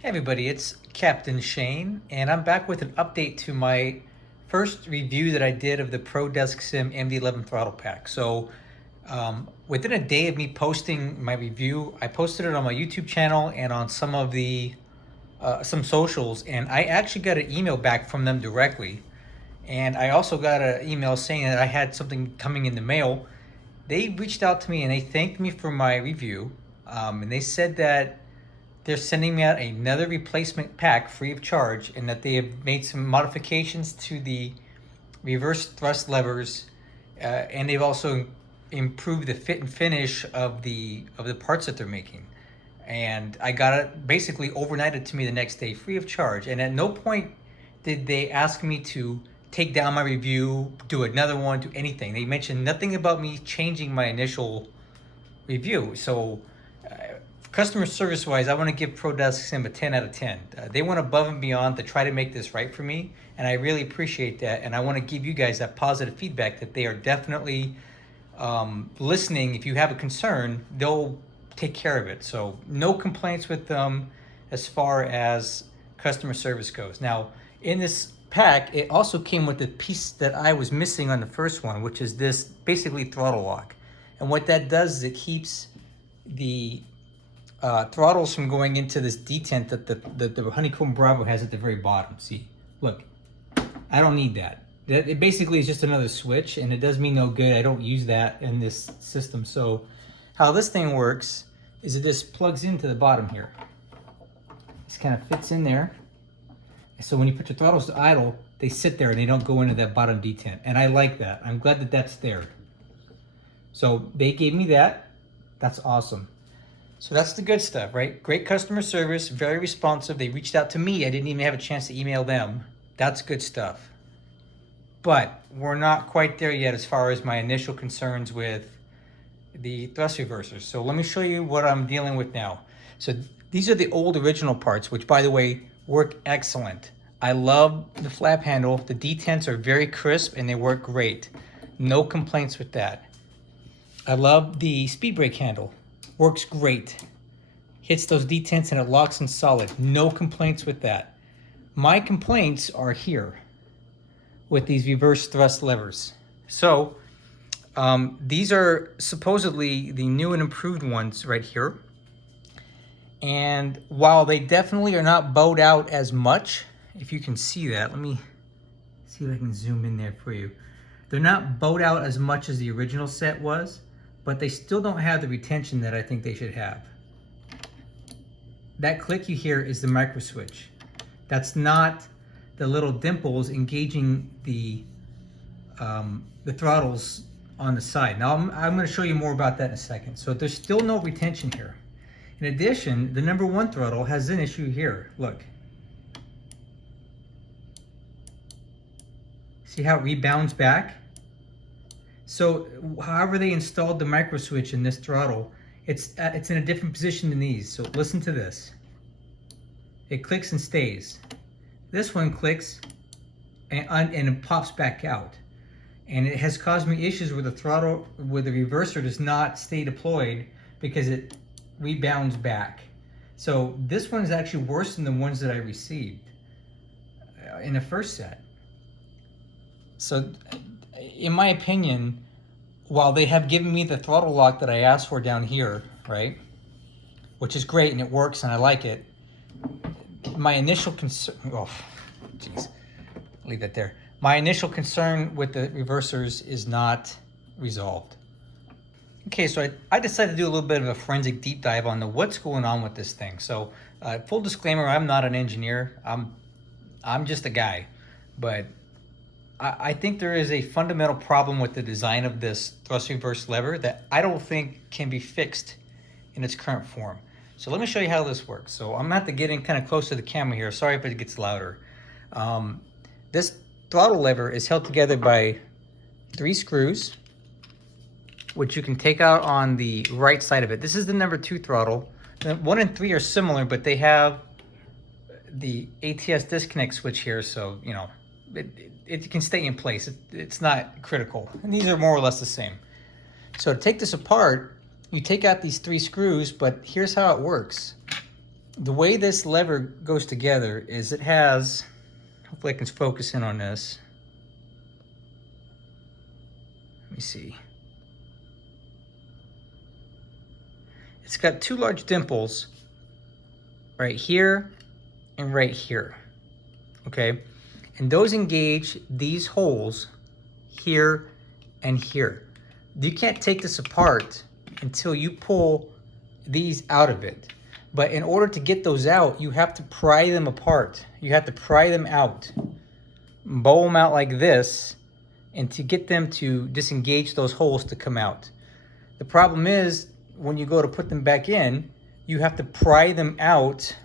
Hey everybody, it's Captain Shane, and I'm back with an update to my first review that I did of the ProDeskSim MD-11 throttle pack. Within a day of me posting my review, I posted it on my YouTube channel and on some of the some socials, and I actually got an email back from them directly. And I also got an email saying that I had something coming in the mail. They reached out to me and they thanked me for my review, and they said that they're sending me out another replacement pack free of charge, and that they have made some modifications to the reverse thrust levers, and they've also improved the fit and finish of the parts that they're making. And I got it basically overnighted to me the next day free of charge. And at no point did they ask me to take down my review, do another one, do anything. They mentioned nothing about me changing my initial review. So customer service wise, I want to give ProDeskSim a 10 out of 10. They went above and beyond to try to make this right for me, and I really appreciate that. And I want to give you guys that positive feedback that they are definitely listening. If you have a concern, they'll take care of it. So no complaints with them as far as customer service goes. Now, in this pack, it also came with the piece that I was missing on the first one, which is this basically throttle lock. And what that does is it keeps the throttles from going into this detent that the Honeycomb Bravo has at the very bottom. See, look, I don't need that. It basically is just another switch, and it does me no good. I don't use that in this system. So how this thing works is it just plugs into the bottom here. This kind of fits in there. So when you put your throttles to idle, they sit there and they don't go into that bottom detent. And I like that. I'm glad that that's there. So they gave me that. That's awesome. So that's the good stuff, right? Great customer service, very responsive. They reached out to me. I didn't even have a chance to email them. That's good stuff. But we're not quite there yet as far as my initial concerns with the thrust reversers. So let me show you what I'm dealing with now. So these are the old original parts, which by the way, work excellent. I love the flap handle. The detents are very crisp and they work great. No complaints with that. I love the speed brake handle. Works great. Hits those detents and it locks in solid. No complaints with that. My complaints are here with these reverse thrust levers. So these are supposedly the new and improved ones right here. And while they definitely are not bowed out as much, if you can see that, let me see if I can zoom in there for you. They're not bowed out as much as the original set was, but they still don't have the retention that I think they should have. That click you hear is the micro switch. That's not the little dimples engaging the throttles on the side. Now I'm going to show you more about that in a second. So there's still no retention here. In addition, the number one throttle has an issue here. Look. See how it rebounds back? So however they installed the micro switch in this throttle, it's in a different position than these. So listen to this. It clicks and stays. This one clicks and it pops back out. And it has caused me issues with the throttle, where the reverser does not stay deployed because it rebounds back. So this one is actually worse than the ones that I received in the first set. So in my opinion, while they have given me the throttle lock that I asked for down here, right, which is great and it works and I like it, my initial concern, oh, geez, leave that there. My initial concern with the reversers is not resolved. Okay, so I decided to do a little bit of a forensic deep dive on what's going on with this thing. So full disclaimer, I'm not an engineer. I'm just a guy, but I think there is a fundamental problem with the design of this thrust reverse lever that I don't think can be fixed in its current form. So let me show you how this works. So I'm gonna have to get in kind of close to the camera here. Sorry if it gets louder. This throttle lever is held together by 3 screws, which you can take out on the right side of it. This is the number 2 throttle. The 1 and 3 are similar, but they have the ATS disconnect switch here, so you know it can stay in place. It's not critical. And these are more or less the same. So to take this apart, you take out these 3 screws, but here's how it works. the way this lever goes together is it has, hopefully I can focus in on this. Let me see. It's got two large dimples right here and right here, okay? And those engage these holes here and here. You can't take this apart until you pull these out of it. But in order to get those out, you have to pry them apart. You have to pry them out, bow them out like this, and to get them to disengage those holes to come out. The problem is, when you go to put them back in, you have to pry them out,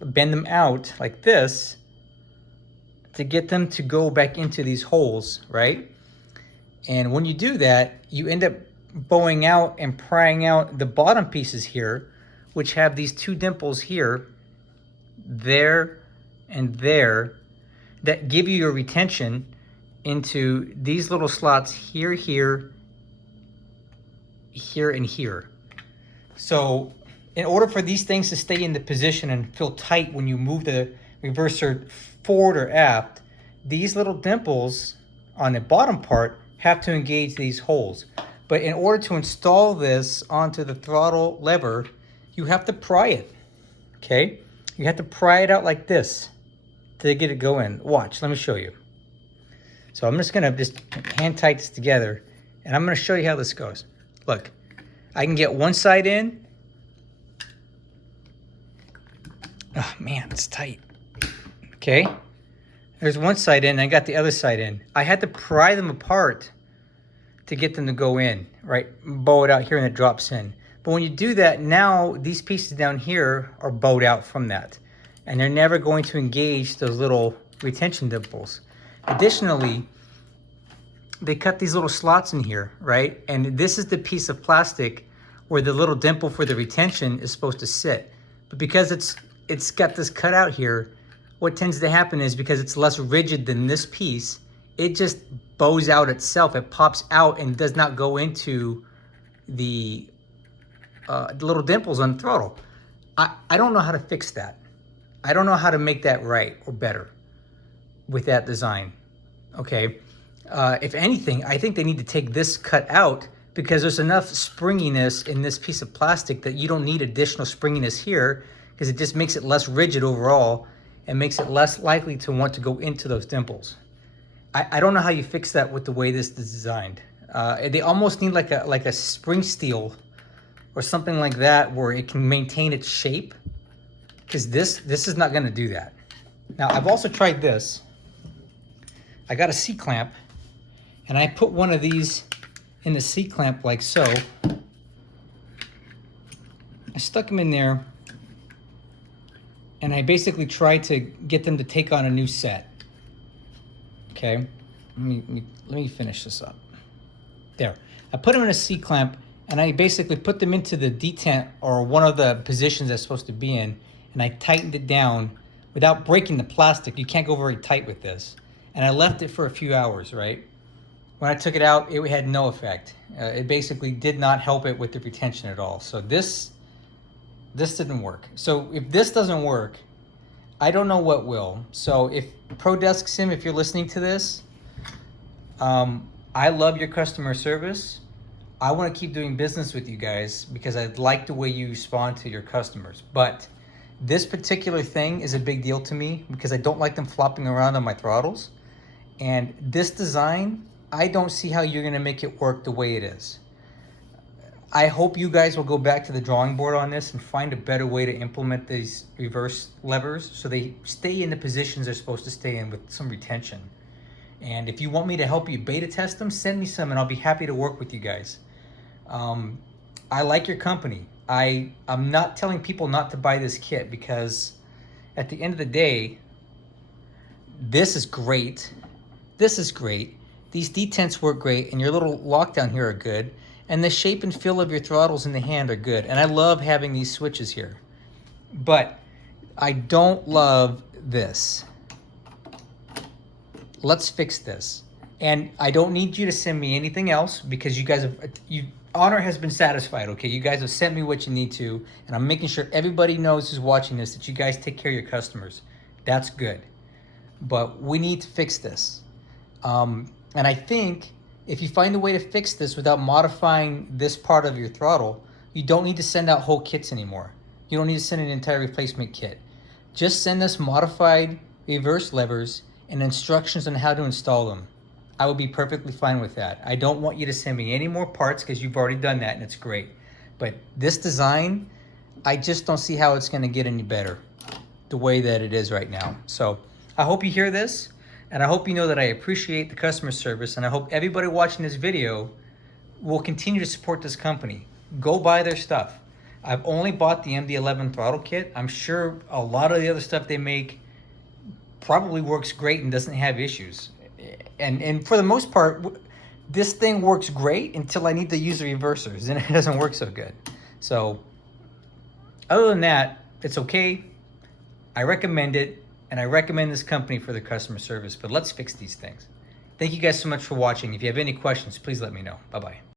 bend them out like this to get them to go back into these holes, right? And when you do that, you end up bowing out and prying out the bottom pieces here, which have these two dimples here, there and there, that give you your retention into these little slots here, here, here, and here. So in order for these things to stay in the position and feel tight when you move the reverser forward or aft, these little dimples on the bottom part have to engage these holes. But in order to install this onto the throttle lever, you have to pry it, okay? You have to pry it out like this to get it go in. Watch, let me show you. So I'm just gonna hand tight this together, and I'm gonna show you how this goes. Look, I can get one side in. Oh man, it's tight. Okay, there's one side in, I got the other side in. I had to pry them apart to get them to go in, right? Bow it out here and it drops in. But when you do that, now these pieces down here are bowed out from that, and they're never going to engage those little retention dimples. Additionally, they cut these little slots in here, right? And this is the piece of plastic where the little dimple for the retention is supposed to sit. But because it's got this cut out here, what tends to happen is, because it's less rigid than this piece, it just bows out itself. It pops out and does not go into the little dimples on the throttle. I don't know how to fix that. I don't know how to make that right or better with that design, okay? If anything, I think they need to take this cut out, because there's enough springiness in this piece of plastic that you don't need additional springiness here, because it just makes it less rigid overall and makes it less likely to want to go into those dimples. I don't know how you fix that with the way this is designed. They almost need like a spring steel or something like that where it can maintain its shape, because this is not gonna do that. Now, I've also tried this. I got a C-clamp, and I put one of these in the C-clamp like so. I stuck them in there, and I basically tried to get them to take on a new set. Okay, let me finish this up. There, I put them in a C-clamp, and I basically put them into the detent, or one of the positions that's supposed to be in, and I tightened it down without breaking the plastic. You can't go very tight with this. And I left it for a few hours, right? When I took it out, it had no effect. It basically did not help it with the retention at all. So this didn't work. So if this doesn't work, I don't know what will. So if ProDeskSim, if you're listening to this, I love your customer service. I want to keep doing business with you guys because I like the way you respond to your customers. But this particular thing is a big deal to me because I don't like them flopping around on my throttles. And this design, I don't see how you're going to make it work the way it is. I hope you guys will go back to the drawing board on this and find a better way to implement these reverse levers so they stay in the positions they're supposed to stay in with some retention. And if you want me to help you beta test them, send me some and I'll be happy to work with you guys. I like your company. I'm not telling people not to buy this kit because at the end of the day, this is great. This is great. These detents work great and your little lockdown here are good. And the shape and feel of your throttles in the hand are good. And I love having these switches here. But I don't love this. Let's fix this. And I don't need you to send me anything else because you guys have, honor has been satisfied, okay? You guys have sent me what you need to, and I'm making sure everybody knows who's watching this that you guys take care of your customers. That's good. But we need to fix this. And I think if you find a way to fix this without modifying this part of your throttle, you don't need to send out whole kits anymore. You don't need to send an entire replacement kit. Just send us modified reverse levers and instructions on how to install them. I would be perfectly fine with that. I don't want you to send me any more parts because you've already done that and it's great. But this design, I just don't see how it's going to get any better the way that it is right now. So I hope you hear this, and I hope you know that I appreciate the customer service, and I hope everybody watching this video will continue to support this company. Go buy their stuff. I've only bought the MD-11 throttle kit. I'm sure a lot of the other stuff they make probably works great and doesn't have issues. And for the most part, this thing works great until I need to use the reversers, and it doesn't work so good. So other than that, it's okay. I recommend it, and I recommend this company for their customer service, but let's fix these things. Thank you guys so much for watching. If you have any questions, please let me know. Bye-bye.